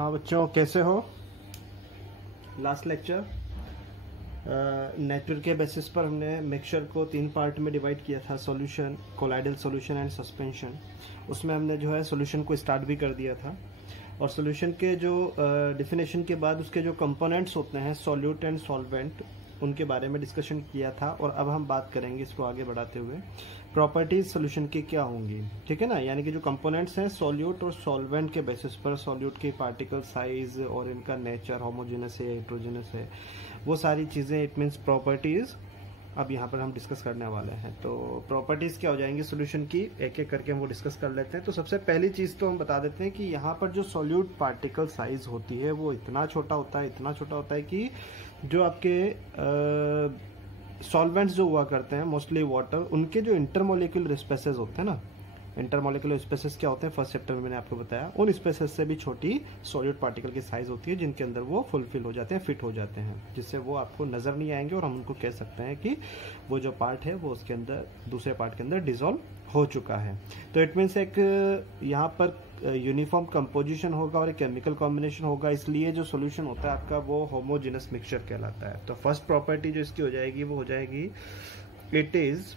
हाँ बच्चों, कैसे हो? लास्ट लेक्चर नेटवर्क के बेसिस पर हमने मिक्सचर को 3 पार्ट में डिवाइड किया था, solution, colloidal solution and suspension. उसमें हमने जो है सॉल्यूशन को स्टार्ट भी कर दिया था और सॉल्यूशन के जो डिफिनेशन के बाद उसके जो कंपोनेंट्स होते हैं, सॉल्यूट एंड सॉल्वेंट, उनके बारे में डिस्कशन किया था। और अब हम बात करेंगे इसको आगे बढ़ाते हुए प्रॉपर्टीज सॉल्यूशन की क्या होंगी, ठीक है ना। यानी कि जो कंपोनेंट्स हैं सॉल्यूट और सॉल्वेंट के बेसिस पर, सॉल्यूट की पार्टिकल साइज और इनका नेचर, होमोजेनस है, हेट्रोजेनस है, वो सारी चीज़ें, इट मीन्स प्रॉपर्टीज अब यहाँ पर हम डिस्कस करने वाले हैं। तो प्रॉपर्टीज क्या हो जाएंगी सॉल्यूशन की, एक एक करके हम वो डिस्कस कर लेते हैं। तो सबसे पहली चीज़ तो हम बता देते हैं कि यहाँ पर जो सॉल्यूट पार्टिकल साइज होती है वो इतना छोटा होता है, इतना छोटा होता है कि जो आपके सॉल्वेंट्स जो हुआ करते हैं, मोस्टली वाटर, उनके जो इंटरमोलिकुलर स्पेसेस होते हैं ना, इंटरमोलिकुलर स्पेसेस क्या होते हैं फर्स्ट चैप्टर में मैंने आपको बताया, उन स्पेसेस से भी छोटी सॉलिड पार्टिकल की साइज होती है जिनके अंदर वो फुलफिल हो जाते हैं, फिट हो जाते हैं, जिससे वो आपको नजर नहीं आएंगे और हम उनको कह सकते हैं कि वो जो पार्ट है वो उसके अंदर, दूसरे पार्ट के अंदर डिसॉल्व हो चुका है। तो इट मीन्स एक यहाँ पर यूनिफॉर्म कंपोजिशन होगा और एक केमिकल कॉम्बिनेशन होगा, इसलिए जो सोल्यूशन होता है आपका वो होमोजेनस मिक्सचर कहलाता है। तो फर्स्ट प्रॉपर्टी जो इसकी हो जाएगी वो हो जाएगी इट इज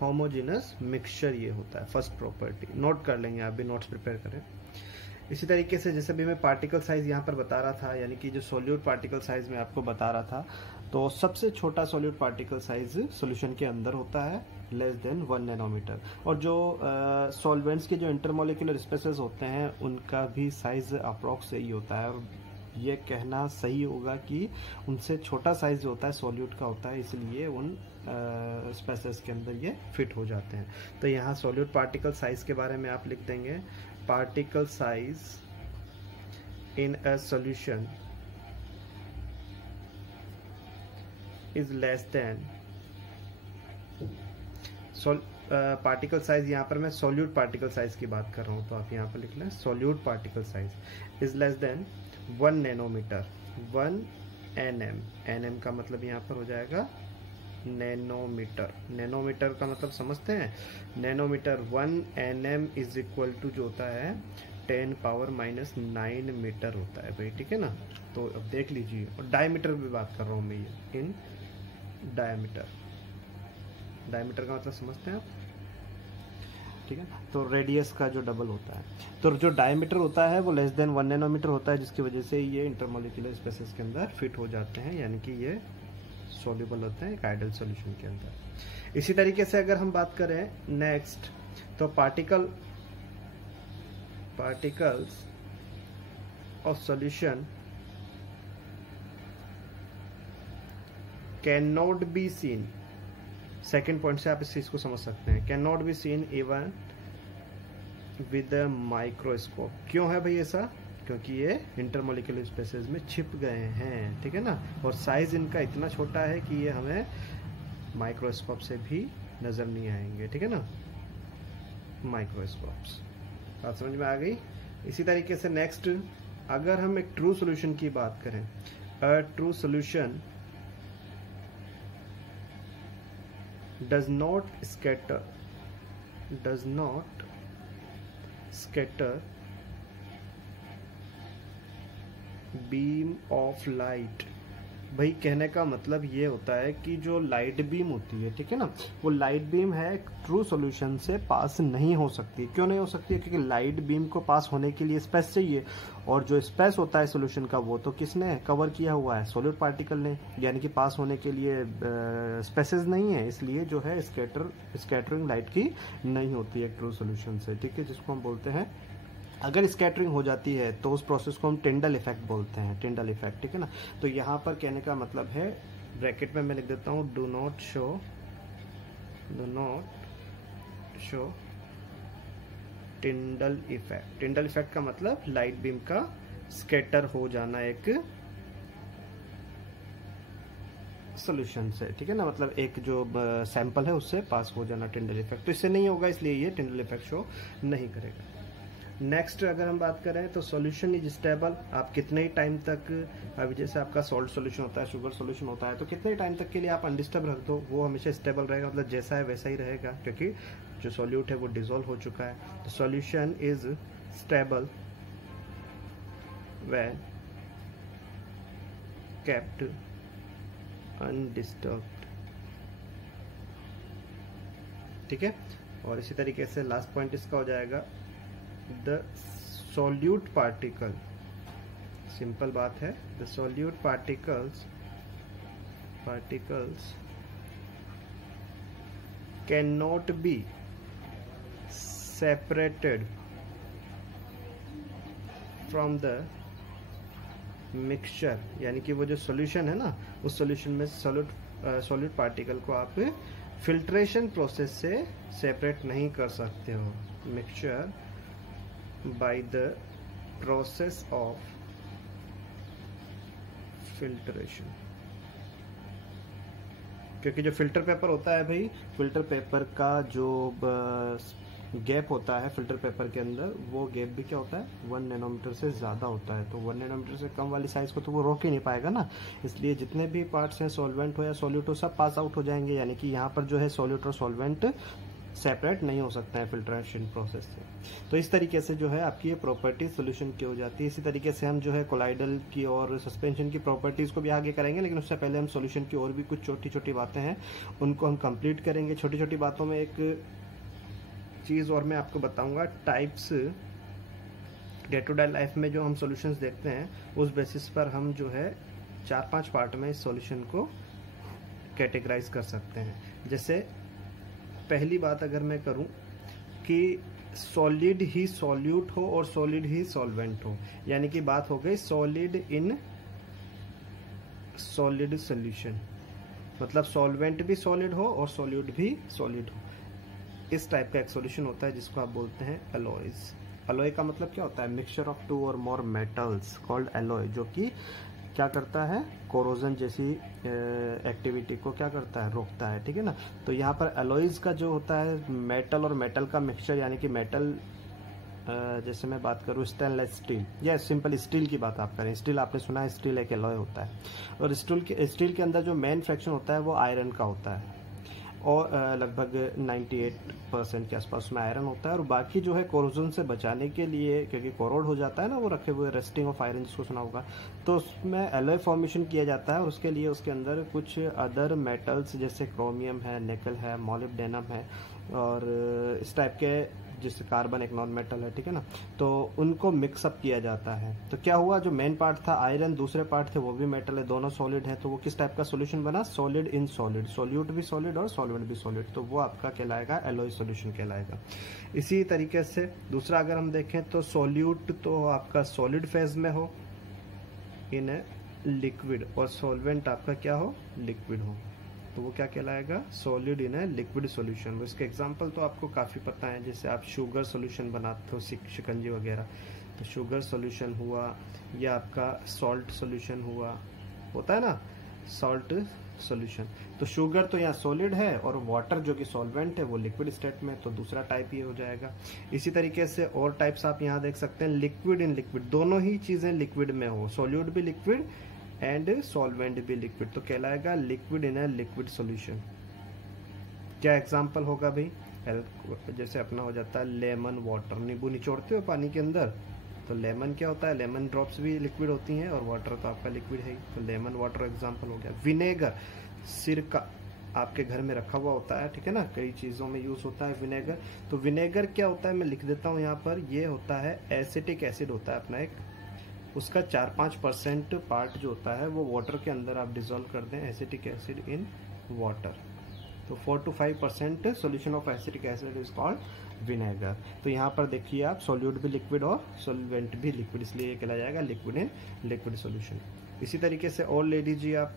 होमोजेनस मिक्सचर, ये होता है फर्स्ट प्रॉपर्टी। नोट कर लेंगे, आप भी नोट्स प्रिपेयर करें। इसी तरीके से जैसे भी मैं पार्टिकल साइज यहाँ पर बता रहा था, यानी कि जो सॉल्यूट पार्टिकल साइज में आपको बता रहा था, तो सबसे छोटा सॉल्यूट पार्टिकल साइज सॉल्यूशन के अंदर होता है लेस देन 1 नैनोमीटर। और जो सॉल्वेंट्स के जो इंटरमोलिकुलर स्पेसेस होते हैं उनका भी साइज अप्रॉक्स यही होता है। और ये कहना सही होगा कि उनसे छोटा साइज जो होता है सॉल्यूट का होता है, इसलिए उन स्पेसेस के अंदर ये फिट हो जाते हैं। तो यहाँ सॉल्यूट पार्टिकल साइज के बारे में आप लिख देंगे, particle size in a solution is less then particle size, यहाँ पर मैं सॉल्यूट पार्टिकल साइज की बात कर रहा हूँ, तो आप यहाँ पर लिख लें solute particle size is less than 1 nanometre, 1 nm। nm का मतलब यहाँ पर हो जाएगा नैनोमीटर। नैनोमीटर का मतलब समझते हैं, nanometre 1 nm is equal to जो होता है 10 पावर -9 मीटर होता है भाई, ठीक है ना। तो अब देख लीजिए, और डायमीटर भी बात कर रहा हूँ मैं, ये इन डायमीटर, डायमीटर का मतलब समझते हैं आप, ठीक है। तो रेडियस का जो डबल होता है, तो जो डायमीटर होता है वो लेस देन 1 नैनोमीटर होता है, जिसकी वजह से ये इंटरमोलिकुलर स्पेसेस के अंदर फिट हो जाते हैं, यानी कि ये सॉल्युबल होते हैं एक आइडियल सॉल्यूशन के अंदर। इसी तरीके से अगर हम बात करें नेक्स्ट, तो particles of solution can not be seen, second point से आप इस चीज को समझ सकते हैं, can not be seen even with a microscope. क्यों है भाई ऐसा? क्योंकि ये इंटरमोलिकुलर स्पेसेस में छिप गए हैं, ठीक है ना। और साइज इनका इतना छोटा है कि ये हमें माइक्रोस्कोप से भी नजर नहीं आएंगे, ठीक है ना, माइक्रोस्कोप्स। बात समझ में आ गई। इसी तरीके से नेक्स्ट, अगर हम एक ट्रू सॉल्यूशन की बात करें, a true solution does not scatter beam of light। भाई कहने का मतलब ये होता है कि जो लाइट बीम होती है, ठीक है ना, वो लाइट बीम है ट्रू सॉल्यूशन से पास नहीं हो सकती। क्यों नहीं हो सकती है? क्योंकि लाइट बीम को पास होने के लिए स्पेस चाहिए, और जो स्पेस होता है सॉल्यूशन का वो तो किसने कवर किया हुआ है? सॉलिड पार्टिकल ने। यानी कि पास होने के लिए स्पेसेस नहीं है, इसलिए जो है स्कैटरिंग लाइट की नहीं होती है ट्रू सॉल्यूशन से, ठीक है, जिसको हम बोलते हैं, अगर स्कैटरिंग हो जाती है तो उस प्रोसेस को हम टिंडल इफेक्ट बोलते हैं, टिंडल इफेक्ट, ठीक है ना। तो यहाँ पर कहने का मतलब है, ब्रैकेट में मैं लिख देता हूँ, do not show Tyndall effect. Tyndall effect का मतलब लाइट बीम का स्कैटर हो जाना एक सोल्यूशन से, ठीक है ना, मतलब एक जो सैंपल है उससे पास हो जाना, टिंडल इफेक्ट। तो इससे नहीं होगा, इसलिए ये टिंडल इफेक्ट शो नहीं करेगा। नेक्स्ट अगर हम बात करें तो सॉल्यूशन इज स्टेबल। आप कितने ही टाइम तक, अभी जैसे आपका सॉल्ट सॉल्यूशन होता है, शुगर सॉल्यूशन होता है, तो कितने टाइम तक के लिए आप अनडिस्टर्ब रख दो, वो हमेशा स्टेबल रहेगा, मतलब जैसा है वैसा ही रहेगा, क्योंकि जो सॉल्यूट है वो डिजोल्व हो चुका है। तो solution is stable when kept undisturbed. ठीक है, और इसी तरीके से लास्ट पॉइंट इसका हो जाएगा द सॉल्यूट पार्टिकल, सिंपल बात है, the solute particles can not be separated from the mixture, यानी कि वो जो सॉल्यूशन है ना, उस सॉल्यूशन में सॉल्यूट पार्टिकल को आप फिल्ट्रेशन प्रोसेस से सेपरेट नहीं कर सकते हो। Mixture by the process of filtration, क्योंकि जो फिल्टर पेपर होता है भाई, फिल्टर पेपर का जो गैप होता है फिल्टर पेपर के अंदर, वो गैप भी क्या होता है 1 नैनोमीटर से ज़्यादा होता है। तो 1 नैनोमीटर से कम वाली साइज़ को तो वो रोक ही नहीं पाएगा ना, इसलिए जितने भी पार्ट्स हैं सॉल्वेंट हो या सॉल्यूट हो सब पास आउट हो जाएंगे, यानी कि यहाँ पर जो है सॉल्यूट और सॉल्वेंट सेपरेट नहीं हो सकता है फिल्ट्रेशन प्रोसेस से। तो इस तरीके से जो है आपकी ये प्रॉपर्टी सोल्यूशन की हो जाती है। इसी तरीके से हम जो है कोलाइडल की और सस्पेंशन की प्रॉपर्टीज़ को भी आगे करेंगे, लेकिन उससे पहले हम सोल्यूशन की और भी कुछ छोटी छोटी बातें हैं उनको हम कंप्लीट करेंगे। छोटी छोटी बातों में एक चीज़ और मैं आपको बताऊंगा, types day to day life में जो हम सॉल्यूशंस देखते हैं उस बेसिस पर हम जो है 4-5 पार्ट में इस सॉल्यूशन को कैटेगराइज कर सकते हैं। जैसे पहली बात अगर मैं करूं कि सॉलिड ही सॉल्यूट हो और सॉलिड ही सॉल्वेंट हो, यानी कि बात हो गई सॉलिड इन सॉलिड सॉल्यूशन, मतलब सॉल्वेंट भी सॉलिड हो और सॉल्यूट भी सॉलिड हो। इस टाइप का एक सॉल्यूशन होता है जिसको आप बोलते हैं एलॉयज। एलॉय का मतलब क्या होता है, मिक्सचर ऑफ 2 और मोर मेटल्स कॉल्ड एलॉय, जो कि क्या करता है, कोरोजन जैसी एक्टिविटी को क्या करता है, रोकता है। ठीक है ना, तो यहाँ पर एलॉयज का जो होता है मेटल और मेटल का मिक्सचर, यानी कि मेटल जैसे मैं बात करूँ स्टेनलेस स्टील या सिंपल स्टील की बात आप करें, स्टील आपने सुना है स्टील एक एलॉय होता है, और स्टील के अंदर जो मेन फ्रैक्शन होता है वो आयरन का होता है, और लगभग 98% के आसपास में आयरन होता है, और बाकी जो है कोरोजन से बचाने के लिए, क्योंकि कोरोड हो जाता है ना वो रखे हुए, रेस्टिंग ऑफ आयरन जिसको सुना होगा, तो उसमें एलॉय फॉर्मेशन किया जाता है, और उसके लिए उसके अंदर कुछ अदर मेटल्स जैसे क्रोमियम है, निकल है, मोलिब्डेनम है, और इस टाइप के, जिससे कार्बन एक नॉन मेटल है। ठीक है ना, तो उनको मिक्सअप किया जाता है। तो क्या हुआ, जो मेन पार्ट था आयरन, दूसरे पार्ट थे वो भी मेटल है, दोनों सॉलिड है, तो वो किस टाइप का सॉल्यूशन बना, सॉलिड इन सॉलिड, सॉल्यूट भी सॉलिड और सॉल्वेंट भी सॉलिड, तो वो आपका कहलाएगा एलॉय सॉल्यूशन कहलाएगा। इसी तरीके से दूसरा अगर हम देखें तो सॉल्यूट तो आपका सॉलिड फेज में हो इन लिक्विड, और सॉल्वेंट आपका क्या हो, लिक्विड हो, तो वो क्या कहलाएगा, solid in a liquid solution. इसके एग्जांपल तो आपको काफ़ी पता है, जैसे आप शुगर सॉल्यूशन बनाते हो, शिकंजी वगैरह, तो शुगर सॉल्यूशन हुआ, या आपका सॉल्ट सॉल्यूशन हुआ, होता है ना सॉल्ट सॉल्यूशन। तो शुगर तो यहाँ सॉलिड है, और वाटर जो कि सॉल्वेंट है वो लिक्विड स्टेट में, तो दूसरा टाइप ये हो जाएगा। इसी तरीके से और टाइप्स आप यहाँ देख सकते हैं, लिक्विड इन लिक्विड, दोनों ही चीज़ें लिक्विड में हो, सॉल्यूट भी लिक्विड एंड सॉल्वेंट भी लिक्विड, तो कहलाएगा liquid in a liquid solution. क्या एग्जांपल होगा भाई, जैसे अपना हो जाता है लेमन वाटर, नींबू निचोड़ते हो पानी के अंदर, तो लेमन क्या होता है, लेमन ड्रॉप्स भी लिक्विड होती हैं, और वाटर तो आपका लिक्विड है, तो लेमन वाटर एग्जांपल हो गया। विनेगर, सिरका आपके घर में रखा हुआ होता है, ठीक है ना, कई चीज़ों में यूज़ होता है विनेगर। तो विनेगर क्या होता है, मैं लिख देता हूँ यहाँ पर, ये होता है एसिटिक एसिड होता है अपना एक, उसका 4-5% पार्ट जो होता है वो वाटर के अंदर आप डिजोल्व कर दें, एसिटिक एसिड इन वाटर, तो 4 to 5% solution of acetic acid is called vinegar. तो यहाँ पर देखिए आप, सॉल्यूट भी लिक्विड और सॉल्वेंट भी लिक्विड, इसलिए ये कहला जाएगा लिक्विड इन लिक्विड सॉल्यूशन। इसी तरीके से और ले लीजिए आप,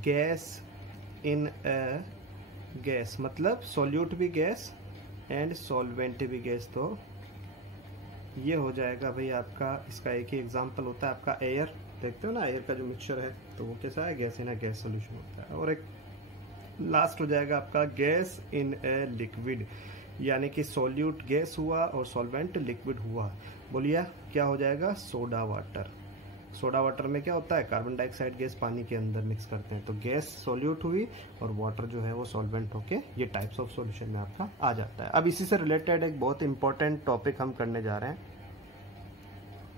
गैस इन गैस, मतलब सॉल्यूट भी गैस एंड सॉल्वेंट भी गैस, तो ये हो जाएगा भाई आपका, इसका एक ही एग्जांपल होता है आपका एयर, देखते हो ना एयर का जो मिक्सचर है, तो वो कैसा है, gas in a gas solution होता है। और एक लास्ट हो जाएगा आपका गैस इन ए लिक्विड, यानी कि सॉल्यूट गैस हुआ और सॉल्वेंट लिक्विड हुआ, बोलिए क्या हो जाएगा, सोडा वाटर। सोडा वाटर में क्या होता है, कार्बन डाइऑक्साइड गैस पानी के अंदर मिक्स करते हैं, तो गैस सॉल्यूट हुई और वाटर जो है वो सॉल्वेंट होके ये टाइप्स ऑफ सॉल्यूशन में आपका आ जाता है। अब इसी से रिलेटेड एक बहुत इंपॉर्टेंट टॉपिक हम करने जा रहे हैं।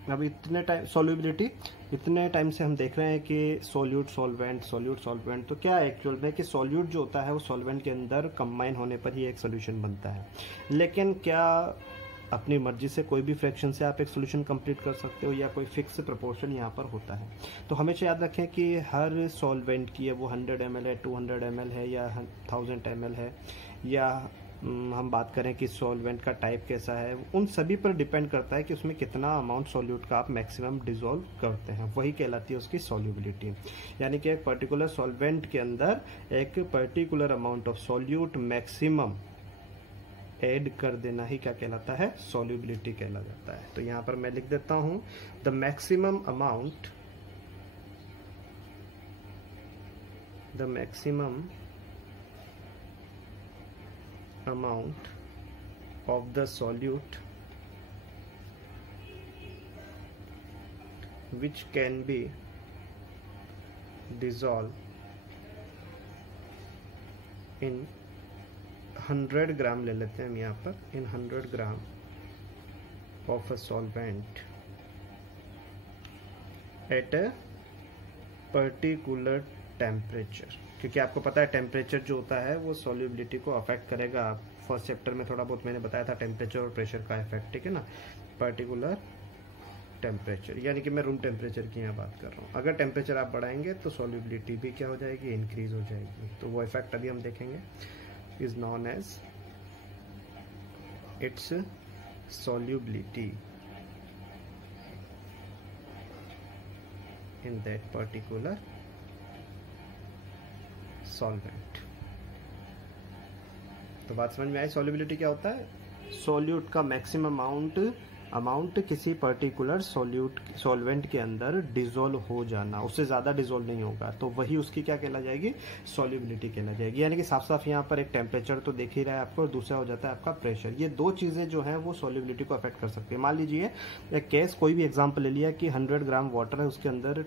अब इतने टाइम सॉल्युबिलिटी, इतने टाइम से हम देख रहे हैं कि सॉल्यूट सॉल्वेंट, तो क्या एक्चुअल में कि सॉल्यूट जो होता है वो सॉल्वेंट के अंदर कंबाइन होने पर ही एक सोल्यूशन बनता है, लेकिन क्या अपनी मर्जी से कोई भी फ्रैक्शन से आप एक सोल्यूशन कंप्लीट कर सकते हो या कोई फिक्स प्रोपोर्शन यहाँ पर होता है? तो हमेशा याद रखें कि हर सॉल्वेंट की है वो 100 ml है, 200 ml है या 1000 ml है, या हम बात करें कि सॉल्वेंट का टाइप कैसा है, उन सभी पर डिपेंड करता है कि उसमें कितना अमाउंट सॉल्यूट का आप मैक्सिमम डिसॉल्व करते हैं, वही कहलाती है उसकी सॉल्युबिलिटी। यानी कि एक पर्टिकुलर सॉल्वेंट के अंदर एक particular amount of solute maximum add कर देना ही क्या कहलाता है, सॉल्युबिलिटी कहला जाता है। तो यहां पर मैं लिख देता हूं the maximum amount of the solute which can be dissolved in 100 ग्राम ले लेते हैं हम यहाँ पर, in 100 gram of a solvent at a particular temperature, क्योंकि आपको पता है टेम्परेचर जो होता है वो सॉल्युबिलिटी को अफेक्ट करेगा। फर्स्ट चैप्टर में थोड़ा बहुत मैंने बताया था टेम्परेचर और प्रेशर का इफेक्ट, ठीक है ना। पर्टिकुलर टेम्परेचर यानी कि मैं रूम टेम्परेचर की यहाँ बात कर रहा हूँ। अगर टेम्परेचर आप बढ़ाएंगे तो सॉल्युबिलिटी भी क्या हो जाएगी, इंक्रीज हो जाएगी। तो वो इफेक्ट अभी हम देखेंगे, is known as its solubility in that particular solvent। तो बात समझ में आई, सॉल्युबिलिटी क्या होता है, सॉल्यूट का मैक्सिमम अमाउंट किसी पर्टिकुलर सॉल्वेंट के अंदर डिसॉल्व हो जाना, उससे ज़्यादा डिसॉल्व नहीं होगा, तो वही उसकी क्या कहला जाएगी, सॉल्युबिलिटी कहला जाएगी। यानी कि साफ साफ यहाँ पर एक टेम्परेचर तो देख ही रहा है आपको, और दूसरा हो जाता है आपका प्रेशर। ये दो चीज़ें जो हैं वो सॉल्युबिलिटी को अफेक्ट कर सकती है। मान लीजिए एक केस, कोई भी एग्जाम्पल ले लिया कि 100 ग्राम वाटर है, उसके अंदर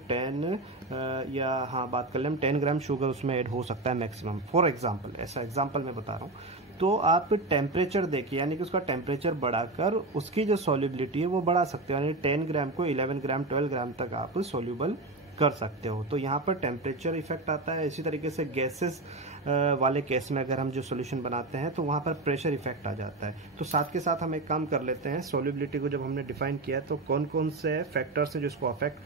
10 ग्राम शुगर उसमें ऐड हो सकता है मैक्सिमम, फॉर एग्जाम्पल, ऐसा एग्जाम्पल मैं बता रहा हूँ। तो आप टेम्परेचर देखिए, यानी कि उसका टेम्परेचर बढ़ाकर उसकी जो सॉल्युबिलिटी है वो बढ़ा सकते हो, यानी 10 ग्राम को 11 ग्राम 12 ग्राम तक आप सॉल्यूबल कर सकते हो। तो यहाँ पर टेम्परेचर इफेक्ट आता है। इसी तरीके से गैसेस वाले केस में अगर हम जो सॉल्यूशन बनाते हैं तो वहाँ पर प्रेशर इफेक्ट आ जाता है। तो साथ के साथ हम एक काम कर लेते हैं, सॉल्युबिलिटी को जब हमने डिफाइन किया तो कौन कौन से फैक्टर्स हैं जो इसको अफेक्ट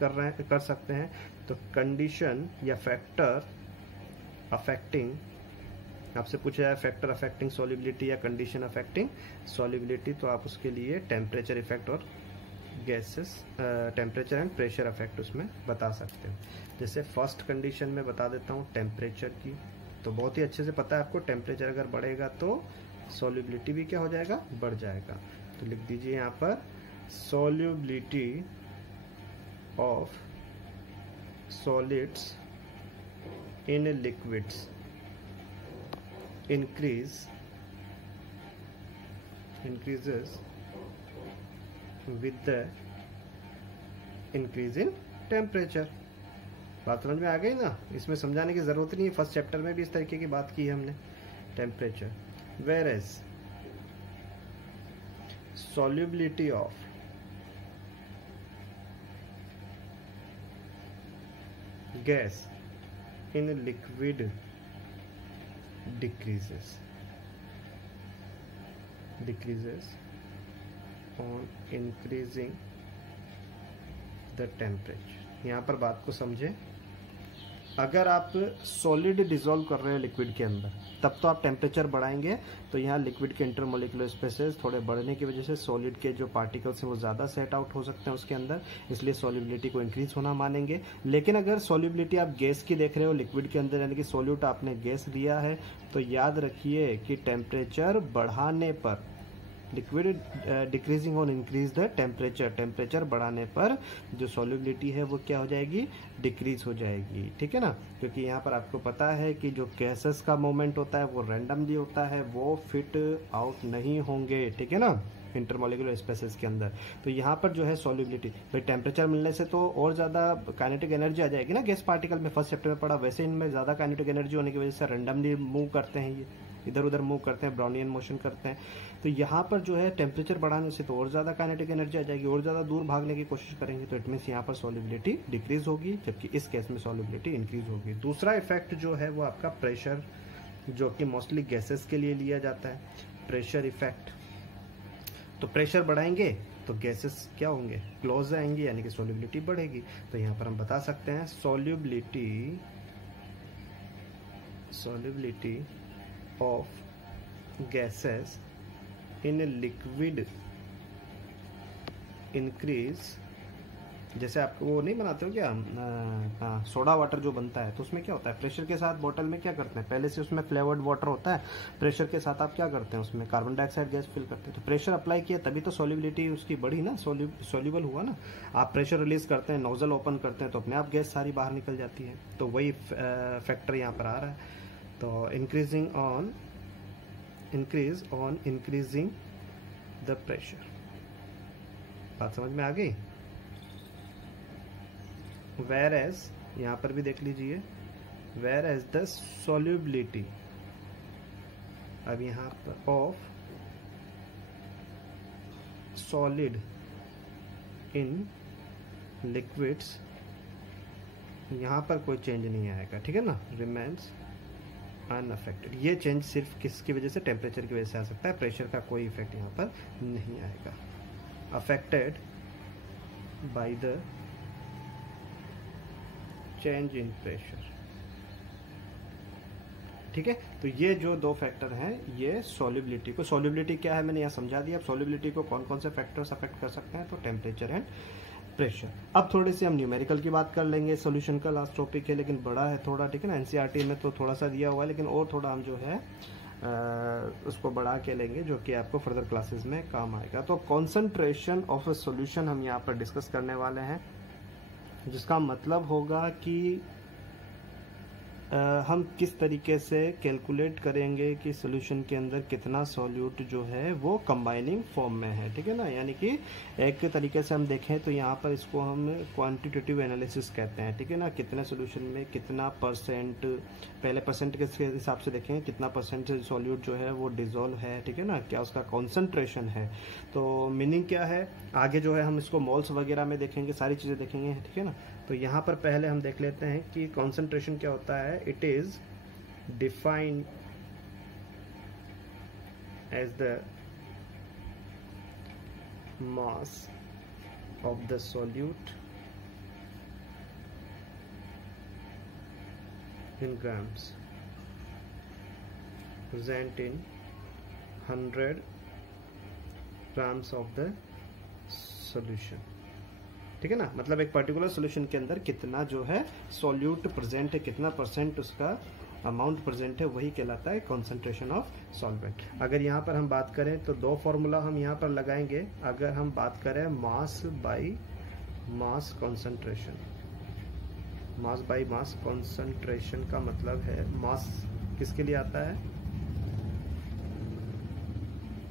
कर सकते हैं। तो कंडीशन या फैक्टर अफेक्टिंग, आपसे पूछा जाए फैक्टर अफेक्टिंग सॉल्युबिलिटी या कंडीशन अफेक्टिंग सॉल्युबिलिटी, तो आप उसके लिए टेम्परेचर इफेक्ट और gases temperature and pressure affect उसमें बता सकते हो। जैसे फर्स्ट कंडीशन में बता देता हूँ टेम्परेचर की, तो बहुत ही अच्छे से पता है आपको, टेम्परेचर अगर बढ़ेगा तो सॉल्युबिलिटी भी क्या हो जाएगा, बढ़ जाएगा। तो लिख दीजिए यहाँ पर solubility of solids in liquids increases with the increase in temperature। बात समझ में आ गई ना, इसमें समझाने की जरूरत नहीं है, फर्स्ट चैप्टर में भी इस तरीके की बात की है हमने, temperature. Whereas solubility of gas in liquid decreases on increasing the temperature। यहाँ पर बात को समझें, अगर आप सॉलिड डिसॉल्व कर रहे हो लिक्विड के अंदर तब तो आप टेम्परेचर बढ़ाएंगे, तो यहाँ लिक्विड के इंटरमोलिकुलर स्पेसेस थोड़े बढ़ने की वजह से सॉलिड के जो पार्टिकल्स हैं वो ज़्यादा सेट आउट हो सकते हैं उसके अंदर, इसलिए सॉल्युबिलिटी को इंक्रीज होना मानेंगे। लेकिन अगर सॉल्युबिलिटी आप गैस की देख रहे हो लिक्विड के अंदर, यानी कि सॉल्यूट आपने गैस दिया है, तो याद रखिए कि टेम्परेचर बढ़ाने पर liquid decreasing on increase the temperature, temperature बढ़ाने पर जो सॉल्युबिलिटी है वो क्या हो जाएगी, डिक्रीज हो जाएगी, ठीक है ना। क्योंकि यहाँ पर आपको पता है कि जो गैसेस का मूवमेंट होता है वो रैंडमली होता है, वो फिट आउट नहीं होंगे, ठीक है ना, इंटरमोलिकुलर स्पेसेस के अंदर। तो यहाँ पर जो है सॉल्युबिलिटी, भाई टेम्परेचर मिलने से तो और ज़्यादा काइनेटिक एनर्जी आ जाएगी ना गैस पार्टिकल में, फर्स्ट चैप्टर में पढ़ा, वैसे इनमें ज़्यादा काइनेटिक एनर्जी होने की वजह से रैंडमली मूव करते हैं, ये इधर उधर मूव करते हैं, ब्राउनियन मोशन करते हैं। तो यहाँ पर जो है टेम्परेचर बढ़ाने से तो और ज़्यादा काइनेटिक एनर्जी आ जाएगी, और ज़्यादा दूर भागने की कोशिश करेंगे, तो इट मीन्स यहाँ पर सॉल्युबिलिटी डिक्रीज होगी, जबकि इस केस में सॉल्युबिलिटी इंक्रीज होगी। दूसरा इफेक्ट जो है वो आपका प्रेशर, जो कि मोस्टली गैसेस के लिए लिया जाता है, प्रेशर इफेक्ट। तो प्रेशर बढ़ाएंगे तो गैसेस क्या होंगे, क्लोज आएंगे, यानी कि सॉल्युबिलिटी बढ़ेगी। तो यहाँ पर हम बता सकते हैं solubility of gases in liquid increase. जैसे आप वो नहीं बनाते हो क्या, सोडा वाटर जो बनता है, तो उसमें क्या होता है, प्रेशर के साथ बोतल में क्या करते हैं, पहले से उसमें फ्लेवर्ड वाटर होता है, प्रेशर के साथ आप क्या करते हैं, उसमें कार्बन डाइऑक्साइड गैस फिल करते हैं। तो प्रेशर अप्लाई किया तभी तो सॉल्युबिलिटी उसकी बढ़ी ना, सॉल्युबल हुआ ना। आप प्रेशर रिलीज करते हैं, नोजल ओपन करते हैं, तो अपने आप गैस सारी बाहर निकल जाती है। तो वही फैक्टर यहाँ पर आ रहा है। तो increase on increasing the pressure, बात समझ में आ गई। वेर एज, यहाँ पर भी देख लीजिए, वेर एज द सॉल्युबिलिटी, अब यहाँ पर ऑफ सॉलिड इन लिक्विड्स, यहाँ पर कोई चेंज नहीं आएगा, ठीक है ना, रिमेन्स अनअफेक्टेड। ये चेंज सिर्फ किसकी वजह से, टेम्परेचर की वजह से आ सकता है, प्रेशर का कोई इफेक्ट यहाँ पर नहीं आएगा। Affected by the change in pressure, ठीक है। तो ये जो दो फैक्टर हैं, ये सॉल्युबिलिटी को, सॉल्युबिलिटी क्या है मैंने यहाँ समझा दिया। अब सॉल्युबिलिटी को कौन कौन से फैक्टर्स अफेक्ट कर सकते हैं, तो टेम्परेचर एंड प्रेशर। अब थोड़ी सी हम न्यूमेरिकल की बात कर लेंगे, सॉल्यूशन का लास्ट टॉपिक है लेकिन बड़ा है थोड़ा, ठीक है ना। एनसीईआरटी में तो थोड़ा सा दिया हुआ है, लेकिन और थोड़ा हम जो है उसको बढ़ा के लेंगे, जो कि आपको फर्दर क्लासेस में काम आएगा। तो कॉन्सेंट्रेशन ऑफ अ सॉल्यूशन हम यहाँ पर डिस्कस करने वाले हैं, जिसका मतलब होगा कि हम किस तरीके से कैलकुलेट करेंगे कि सॉल्यूशन के अंदर कितना सॉल्यूट जो है वो कंबाइनिंग फॉर्म में है, ठीक है ना। यानी कि एक तरीके से हम देखें तो यहाँ पर इसको हम क्वांटिटेटिव एनालिसिस कहते हैं, ठीक है ना। कितने सॉल्यूशन में कितना परसेंट, पहले परसेंट के हिसाब से देखें कितना परसेंट सॉल्यूट जो है वो डिजोल्व है, ठीक है ना, क्या उसका कॉन्सेंट्रेशन है। तो मीनिंग क्या है, आगे जो है हम इसको मोल्स वगैरह में देखेंगे, सारी चीज़ें देखेंगे, ठीक है ना। तो यहाँ पर पहले हम देख लेते हैं कि कॉन्सेंट्रेशन क्या होता है। It is defined as the mass of the solute in grams present in 100 grams of the solution, ठीक है ना। मतलब एक पर्टिकुलर सॉल्यूशन के अंदर कितना जो है सॉल्यूट प्रेजेंट है, कितना परसेंट उसका अमाउंट प्रेजेंट है, वही कहलाता है कॉन्सेंट्रेशन ऑफ सॉल्वेंट। अगर यहाँ पर हम बात करें तो दो फॉर्मूला हम यहाँ पर लगाएंगे। अगर हम बात करें mass by mass concentration, mass by mass concentration का मतलब है, मास किसके लिए आता है,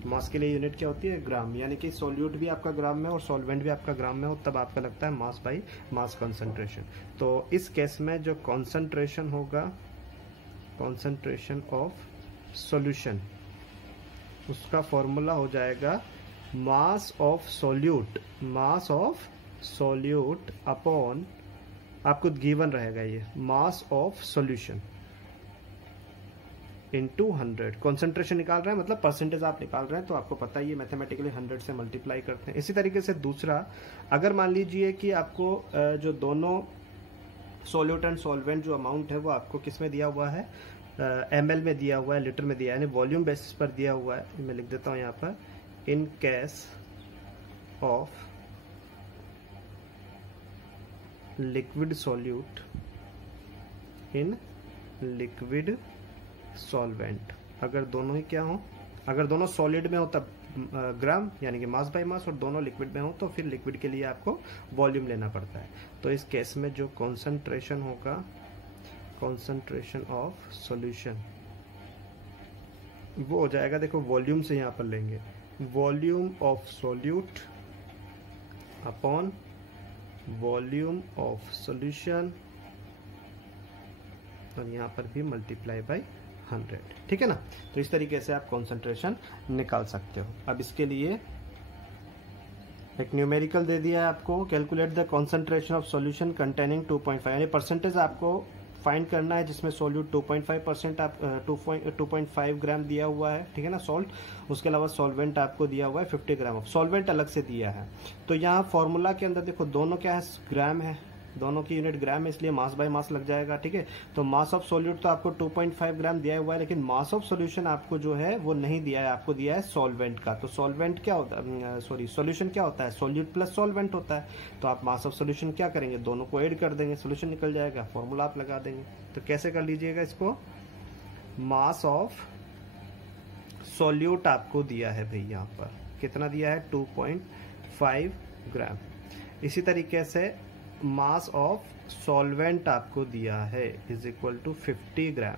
मास के लिए यूनिट क्या होती है, ग्राम। यानी कि सॉल्यूट भी आपका ग्राम में और सॉल्वेंट भी आपका ग्राम में हो, तब आपका लगता है मास बाई मास कंसंट्रेशन। तो इस केस में जो कंसंट्रेशन होगा, कंसंट्रेशन ऑफ सॉल्यूशन, उसका फॉर्मूला हो जाएगा mass of solute, mass of solute upon, आपको गिवन रहेगा ये, mass of solution into 100। Concentration निकाल रहे हैं मतलब परसेंटेज आप निकाल रहे हैं, तो आपको पता ही है मैथमेटिकली 100 से मल्टीप्लाई करते हैं। इसी तरीके से दूसरा, अगर मान लीजिए कि आपको जो दोनों सॉल्यूट एंड सॉल्वेंट जो अमाउंट है वो आपको किस में दिया हुआ है, ml में दिया हुआ है, लीटर में दिया है, यानी वॉल्यूम बेसिस पर दिया हुआ है। मैं लिख देता हूँ यहाँ पर, in case of liquid solute in liquid solvent, अगर दोनों ही क्या हो, अगर दोनों सॉलिड में हो तब ग्राम यानी कि मास बाय मास, और दोनों लिक्विड में हो तो फिर लिक्विड के लिए आपको वॉल्यूम लेना पड़ता है। तो इस केस में जो कॉन्सेंट्रेशन होगा, कॉन्सेंट्रेशन ऑफ सॉल्यूशन, वो हो जाएगा, देखो वॉल्यूम से यहाँ पर लेंगे, volume of solute upon volume of solution, और यहाँ पर भी मल्टीप्लाई बाय 100, ठीक है ना। तो इस तरीके से आप कॉन्सेंट्रेशन निकाल सकते हो। अब इसके लिए एक न्यूमेरिकल दे दिया है आपको, calculate the concentration of solution containing 2.5, यानी परसेंटेज आपको फाइंड करना है जिसमें सोल्यूट 2.5% आप 2.5 ग्राम दिया हुआ है, ठीक है ना, सॉल्ट। उसके अलावा सॉल्वेंट आपको दिया हुआ है 50 ग्राम ऑफ सॉल्वेंट अलग से दिया है। तो यहाँ फॉर्मूला के अंदर देखो दोनों क्या है, ग्राम है, दोनों की यूनिट ग्राम है, इसलिए मास बाय मास लग जाएगा, ठीक है। तो मास ऑफ सोल्यूट तो आपको 2.5 ग्राम दिया हुआ है, लेकिन मास ऑफ सॉल्यूशन आपको जो है वो नहीं दिया है, आपको दिया है सॉल्वेंट का। तो सॉल्वेंट क्या होता है, सॉरी सॉल्यूशन क्या होता है, सोल्यूट प्लस सॉल्वेंट होता है। तो आप मास ऑफ सॉल्यूशन क्या करेंगे, दोनों को ऐड कर देंगे, सॉल्यूशन निकल जाएगा, फॉर्मूला आप लगा देंगे। तो कैसे कर लीजिएगा इसको, मास ऑफ सोल्यूट आपको दिया है भाई, यहाँ पर कितना दिया है 2.5 ग्राम। इसी तरीके से मास ऑफ सॉल्वेंट आपको दिया है इज इक्वल टू 50 ग्राम,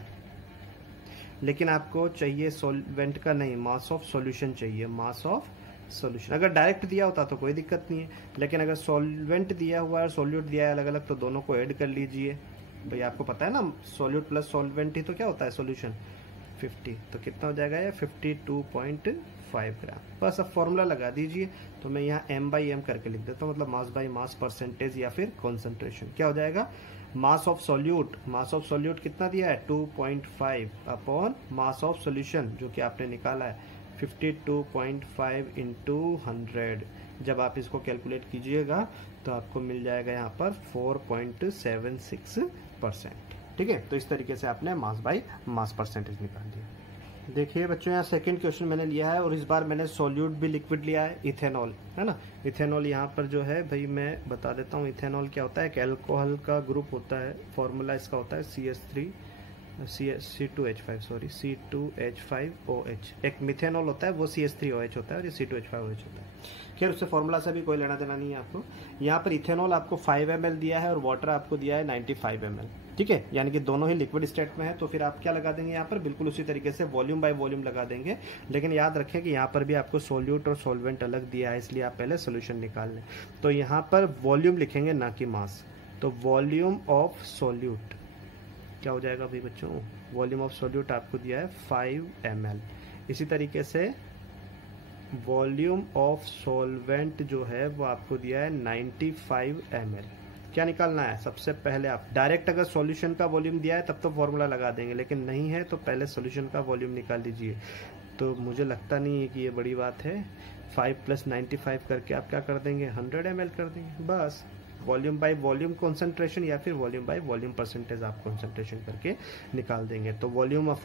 लेकिन आपको चाहिए सॉल्वेंट का नहीं, मास ऑफ सॉल्यूशन चाहिए, मास ऑफ सॉल्यूशन। अगर डायरेक्ट दिया होता तो कोई दिक्कत नहीं है, लेकिन अगर सॉल्वेंट दिया हुआ है और सॉल्यूट दिया है अलग अलग, तो दोनों को ऐड कर लीजिए भाई। आपको पता है ना सॉल्यूट प्लस सॉल्वेंट ही तो क्या होता है सॉल्यूशन, 50। तो कितना हो जाएगा ये 52.5 ग्राम। बस अब फॉर्मूला लगा दीजिए। तो मैं यहाँ m/m करके लिख देता हूँ, मतलब मास बाय मास परसेंटेज या फिर कॉन्सेंट्रेशन। क्या हो जाएगा, mass of solute, mass of solute कितना दिया है 2.5 अपॉन मास ऑफ सॉल्यूशन जो कि आपने निकाला है 52.5 इंटू 100। जब आप इसको कैलकुलेट कीजिएगा तो आपको मिल जाएगा यहाँ पर 4.76%, ठीक है। तो इस तरीके से आपने मास बाय मास परसेंटेज निकाल दिया। देखिए बच्चों, यहाँ सेकंड क्वेश्चन मैंने लिया है और इस बार मैंने सॉल्यूट भी लिक्विड लिया है, इथेनॉल, है ना। इथेनॉल यहाँ पर जो है भाई मैं बता देता हूँ, इथेनॉल क्या होता है, एक अल्कोहल का ग्रुप होता है, फॉर्मूला इसका होता है C2H5OH। एक मिथेनॉल होता है वो CH3OH होता है और ये C2H5OH होता है। खैर उससे फॉर्मूला से भी कोई लेना देना नहीं है आपको। यहाँ पर इथेनॉल आपको 5 ml दिया है और वाटर आपको दिया है 95 ml, ठीक है, यानी कि दोनों ही लिक्विड स्टेट में है। तो फिर आप क्या लगा देंगे यहाँ पर, बिल्कुल उसी तरीके से वॉल्यूम बाय वॉल्यूम लगा देंगे। लेकिन याद रखें कि यहाँ पर भी आपको सोल्यूट और सॉल्वेंट अलग दिया है, इसलिए आप पहले सोल्यूशन निकाल लें। तो यहाँ पर वॉल्यूम लिखेंगे ना कि मास। तो वॉल्यूम ऑफ सोल्यूट क्या हो जाएगा भाई बच्चों, वॉल्यूम ऑफ सोल्यूट आपको दिया है 5 ml। इसी तरीके से वॉल्यूम ऑफ सॉल्वेंट जो है वो आपको दिया है 95 ml। क्या निकालना है, सबसे पहले आप डायरेक्ट अगर सॉल्यूशन का वॉल्यूम दिया है तब तो फॉर्मूला लगा देंगे, लेकिन नहीं है तो पहले सॉल्यूशन का वॉल्यूम निकाल दीजिए। तो मुझे लगता नहीं है कि ये बड़ी बात है, 5 + 95 करके आप क्या कर देंगे 100 ml कर देंगे, बस। वॉल्यूम बाय वॉल्यूम कॉन्सेंट्रेशन या फिर वॉल्यूम बाय वॉल्यूम परसेंटेज आप कॉन्सेंट्रेशन करके निकाल देंगे। तो volume of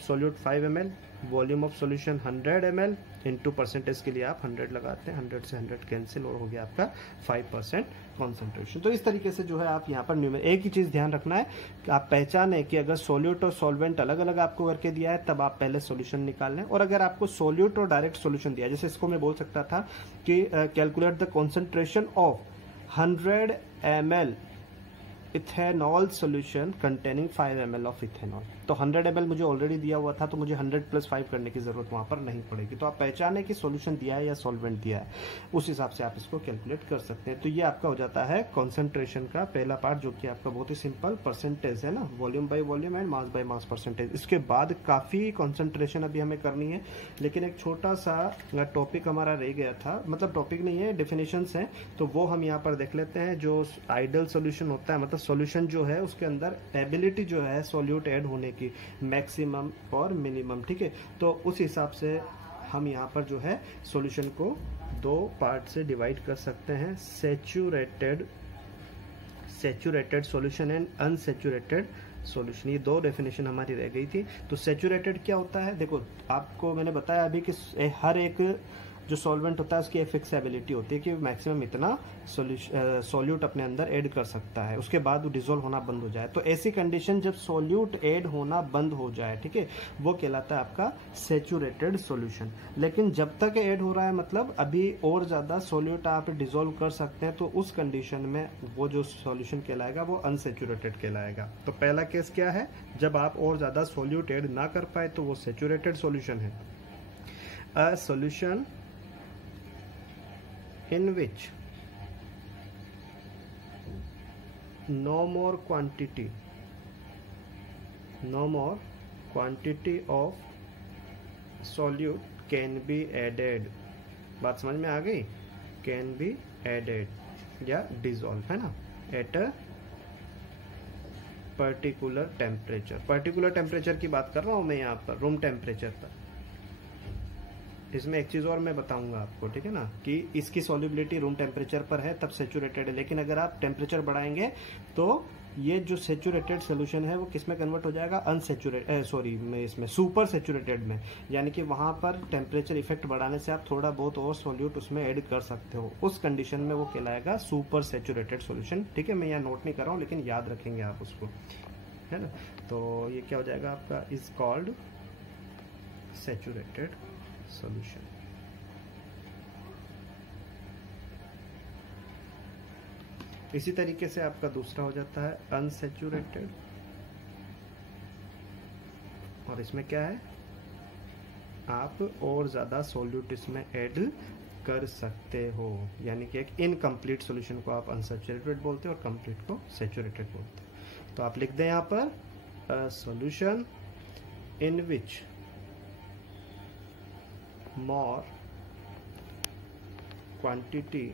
solute 5 ml, volume of solution 100 ml, into percentage के लिए आप 100 लगाते हैं, 100 से 100 कैंसिल और हो गया आपका 5% कॉन्सेंट्रेशन। तो इस तरीके से जो है आप यहाँ पर एक ही चीज ध्यान रखना है कि आप पहचाने कि अगर सोल्यूट और सॉल्वेंट अलग अलग आपको करके दिया है तब आप पहले सॉल्यूशन निकाल लें, और अगर आपको सोल्यूट और डायरेक्ट सॉल्यूशन दिया है, जैसे इसको मैं बोल सकता था कि calculate the concentration of 100 ml ethanol solution containing 5 ml of ethanol. तो 100 ml मुझे ऑलरेडी दिया हुआ था, तो मुझे 100 + 5 करने की जरूरत वहां पर नहीं पड़ेगी। तो आप पहचाने कि सॉल्यूशन दिया है या सॉल्वेंट दिया है, उस हिसाब से आप इसको कैलकुलेट कर सकते हैं। तो ये आपका हो जाता है कॉन्सेंट्रेशन का पहला पार्ट, जो कि आपका बहुत ही सिंपल परसेंटेज है ना, volume by volume and mass by mass percentage. इसके बाद काफी कॉन्सेंट्रेशन अभी हमें करनी है, लेकिन एक छोटा सा टॉपिक हमारा रह गया था, मतलब टॉपिक नहीं है, डेफिनेशंस है, तो वो हम यहाँ पर देख लेते हैं। जो आइडियल सॉल्यूशन होता है, मतलब सॉल्यूशन जो है उसके अंदर एबिलिटी जो है सॉल्यूट ऐड होने की, मैक्सिमम और मिनिमम, ठीक है। तो उस हिसाब से हम यहाँ पर जो है सॉल्यूशन को 2 पार्ट से डिवाइड कर सकते हैं, saturated solution and unsaturated solution. ये 2 डेफिनेशन हमारी रह गई थी। तो सैचुरेटेड क्या होता है, देखो आपको मैंने बताया अभी कि हर एक जो सॉल्वेंट होता है उसकी एक फिक्सेबिलिटी होती है कि मैक्सिमम इतना सॉल्यूट अपने अंदर ऐड कर सकता है, उसके बाद वो डिजोल्व होना बंद हो जाए। तो ऐसी कंडीशन जब सॉल्यूट ऐड होना बंद हो जाए, ठीक है, वो कहलाता है आपका सेचुरेटेड सॉल्यूशन। लेकिन जब तक ऐड हो रहा है मतलब अभी और ज़्यादा सॉल्यूट आप डिजोल्व कर सकते हैं, तो उस कंडीशन में वो जो सॉल्यूशन कहलाएगा वो अनसेचुरेटेड कहलाएगा। तो पहला केस क्या है, जब आप और ज़्यादा सॉल्यूट ऐड ना कर पाए तो वो सेचुरेटेड सॉल्यूशन है। A solution in which no more quantity of solute can be added। बात समझ में आ गई? can be added या dissolve, है ना, at a particular temperature. Particular temperature की बात कर रहा हूं मैं यहाँ पर, रूम टेम्परेचर पर। इसमें एक चीज़ और मैं बताऊंगा आपको, ठीक है ना, कि इसकी सॉल्युबिलिटी रूम टेम्परेचर पर है तब सेचुरेटेड है, लेकिन अगर आप टेम्परेचर बढ़ाएंगे तो ये जो सेचुरेटेड सोल्यूशन है वो किस में कन्वर्ट हो जाएगा, इसमें सुपर सेचुरेटेड में। यानी कि वहां पर टेम्परेचर इफेक्ट बढ़ाने से आप थोड़ा बहुत और सॉल्यूट उसमें ऐड कर सकते हो, उस कंडीशन में वो कहलाएगा सुपर सेचुरेटेड सोल्यूशन। ठीक है, मैं यहाँ नोट नहीं कर रहा हूँ लेकिन याद रखेंगे आप उसको, है ना। तो ये क्या हो जाएगा आपका, इज कॉल्ड सेचुरेटेड सॉल्यूशन। इसी तरीके से आपका दूसरा हो जाता है अनसेचुरेटेड, और इसमें क्या है, आप और ज्यादा सॉल्यूट इसमें ऐड कर सकते हो, यानी कि एक इनकम्प्लीट सॉल्यूशन को आप अनसेचुरेटेड बोलते हो और कंप्लीट को सेचुरेटेड बोलते हो। तो आप लिख दें यहाँ पर solution in which more quantity